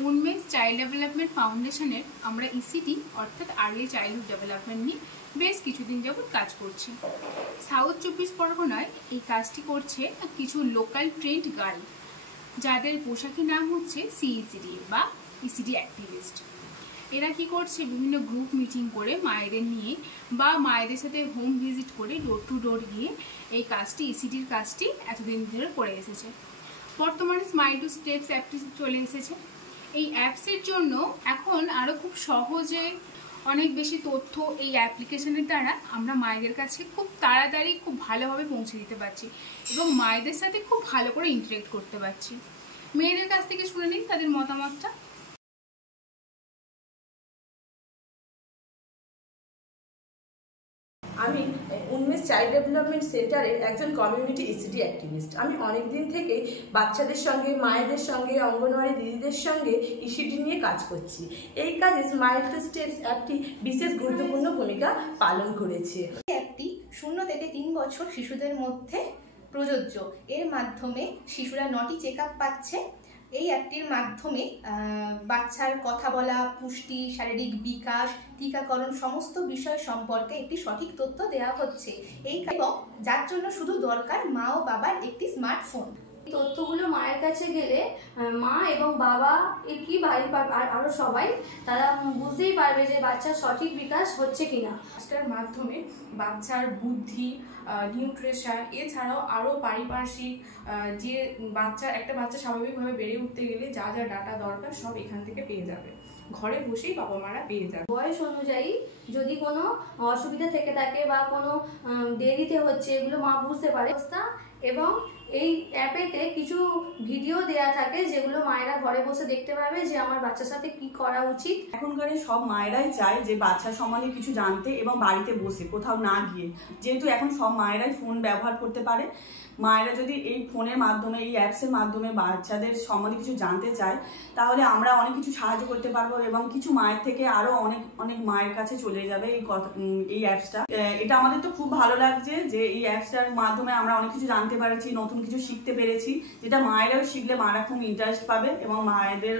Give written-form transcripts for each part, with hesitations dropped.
Women's child development ফাউন্ডেশনের আমরা ECD অর্থাৎ আর্লি চাইল্ডহুড ডেভেলপমেন্ট নিয়ে বেশ কিছুদিন যাবত কাজ করছি। সাউথ 24 পরগনায় এই কাজটি করছে কিছু লোকাল ট্রেন্ড গার্ল, যাদের পোশাকি নাম হচ্ছে সিইসিডি বা ইসিডি অ্যাক্টিভিস্ট। এরা কি করছে, বিভিন্ন গ্রুপ মিটিং করে মায়েদের নিয়ে বা মায়েদের সাথে হোম ভিজিট করে ডোর টু ডোর গিয়ে এই কাজটি, ইসিডির কাজটি এতদিন ধরে করে এসেছে। বর্তমানে স্মাইল টু স্টেপস অ্যাপটি চলে এসেছে। এই অ্যাপসের জন্য এখন আরও খুব সহজে অনেক বেশি তথ্য এই অ্যাপ্লিকেশনের দ্বারা আমরা মায়েদের কাছে খুব তাড়াতাড়ি খুব ভালোভাবে পৌঁছে দিতে পারছি এবং মায়েদের সাথে খুব ভালো করে ইন্টারেক্ট করতে পারছি। মেয়েদের কাছ থেকে শুনে নিন তাদের মতামতটা। আমি উইমেন্স চাইল্ড ডেভেলপমেন্ট সেন্টারের একজন কমিউনিটি ইসিডি অ্যাক্টিভিস্ট। আমি অনেক দিন থেকেই বাচ্চাদের সঙ্গে, মায়েদের সঙ্গে, অঙ্গনওয়াড়ি দিদিদের সঙ্গে ইসিডি নিয়ে কাজ করছি। এই কাজে স্মাইল টু স্টেপস অ্যাপটি বিশেষ গুরুত্বপূর্ণ ভূমিকা পালন করেছে। এই অ্যাপটি 0 থেকে 3 বছর শিশুদের মধ্যে প্রযোজ্য। এর মাধ্যমে শিশুরা 9টি চেক আপ পাচ্ছে। এই অ্যাপটির মাধ্যমে বাচ্চার কথা বলা, পুষ্টি, শারীরিক বিকাশ, টিকাকরণ সমস্ত বিষয় সম্পর্কে একটি সঠিক তথ্য দেওয়া হচ্ছে। এবং যার জন্য শুধু দরকার মা ও বাবার একটি স্মার্টফোন। তথ্যগুলো মায়ের কাছে গেলে মা এবং বাবা কি বাড়ির আরও সবাই তারা বুঝতেই পারবে যে বাচ্চার সঠিক বিকাশ হচ্ছে কিনা। অ্যাপসটার মাধ্যমে বাচ্চার বুদ্ধি, নিউট্রিশন এছাড়াও আরও পারিপার্শ্বিক যে একটা বাচ্চা স্বাভাবিকভাবে বেড়ে উঠতে গেলে যা যা ডাটা দরকার সব এখান থেকে পেয়ে যাবে। ঘরে বসেই বাবা মারা পেয়ে যাবে। বয়স অনুযায়ী যদি কোনো অসুবিধা থেকে থাকে বা কোনো দেরিতে হচ্ছে, এগুলো মা বুঝতে পারে। এবং এই অ্যাপেতে কিছু ভিডিও দেয়া থাকে যেগুলো মায়েরা ঘরে বসে দেখতে পাবে যে আমার বাচ্চার সাথে কি করা উচিত। এখনকার সব মায়েরাই চায় যে বাচ্চা সম্বন্ধে কিছু জানতে এবং বাড়িতে বসে কোথাও না গিয়ে, যেহেতু এখন সব মায়েরাই ফোন ব্যবহার করতে পারে। মায়েরা যদি এই ফোনের মাধ্যমে, এই অ্যাপসের মাধ্যমে বাচ্চাদের সম্বন্ধে কিছু জানতে চায় তাহলে আমরা অনেক কিছু সাহায্য করতে পারবো এবং কিছু মায়ের থেকে আরো অনেক মায়ের কাছে চলে যাবে এই অ্যাপসটা। এটা আমাদের তো খুব ভালো লাগছে যে এই অ্যাপসটার মাধ্যমে আমরা অনেক কিছু জানতে পেরেছি, নতুন কিছু শিখতে পেরেছি, যেটা মায়েরাও শিখলে মায়েরা খুব ইন্টারেস্ট পাবে এবং মায়েদের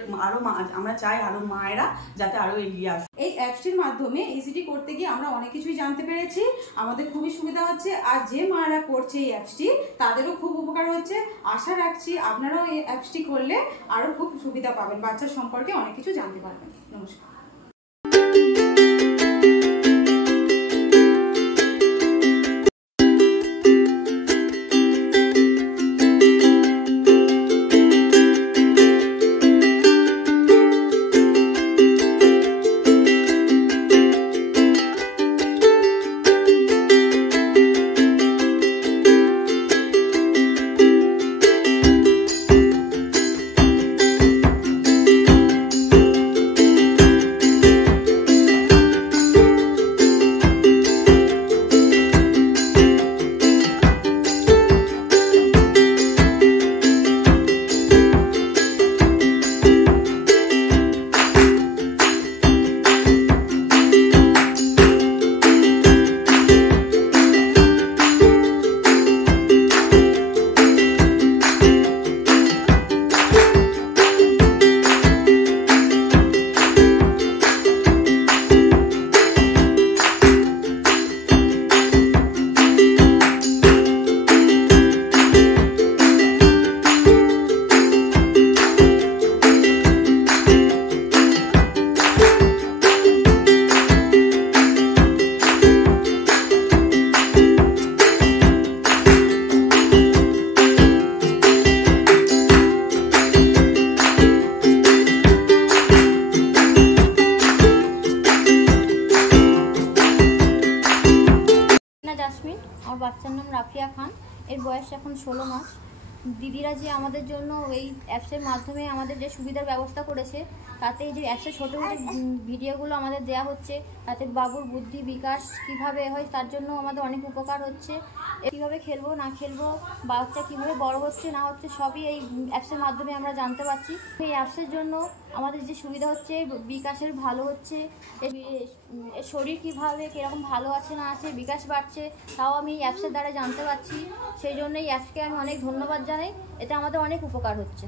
আমরা চাই আরো মায়েরা যাতে আরো এগিয়ে আসে। এই অ্যাপসটির মাধ্যমে ইসিডি করতে গিয়ে আমরা অনেক কিছুই জানতে পেরেছি, আমাদের খুবই সুবিধা হচ্ছে। আর যে মায়েরা করছে এই অ্যাপসটি তাদেরও খুব উপকার হচ্ছে। আশা রাখছি আপনারাও এই অ্যাপসটি করলে আরো খুব সুবিধা পাবেন, বাচ্চার সম্পর্কে অনেক কিছু জানতে পারবেন। নমস্কার। জাসমিন, আমার বাচ্চার নাম রাফিয়া খান, এর বয়স এখন 16 মাস। দিদিরা যে আমাদের জন্য এই অ্যাপসের মাধ্যমে আমাদের যে সুবিধার ব্যবস্থা করেছে, তাতে এই যে অ্যাপসের ছোটো ছোটো ভিডিওগুলো আমাদের দেওয়া হচ্ছে, তাতে বাবুর বুদ্ধি বিকাশ কীভাবে হয় তার জন্য আমাদের অনেক উপকার হচ্ছে। কীভাবে খেলবো না খেলবো, বাচ্চা কীভাবে বড় হচ্ছে না হচ্ছে সবই এই অ্যাপসের মাধ্যমে আমরা জানতে পারছি। এই অ্যাপসের জন্য আমাদের যে সুবিধা হচ্ছে, বিকাশের ভালো হচ্ছে, শরীর কীভাবে কীরকম ভালো আছে না আছে, বিকাশ বাড়ছে, তাও আমি এই অ্যাপসের দ্বারা জানতে পারছি। সেই জন্য এই অ্যাপসকে আমি অনেক ধন্যবাদ জানাই, এতে আমাদের অনেক উপকার হচ্ছে।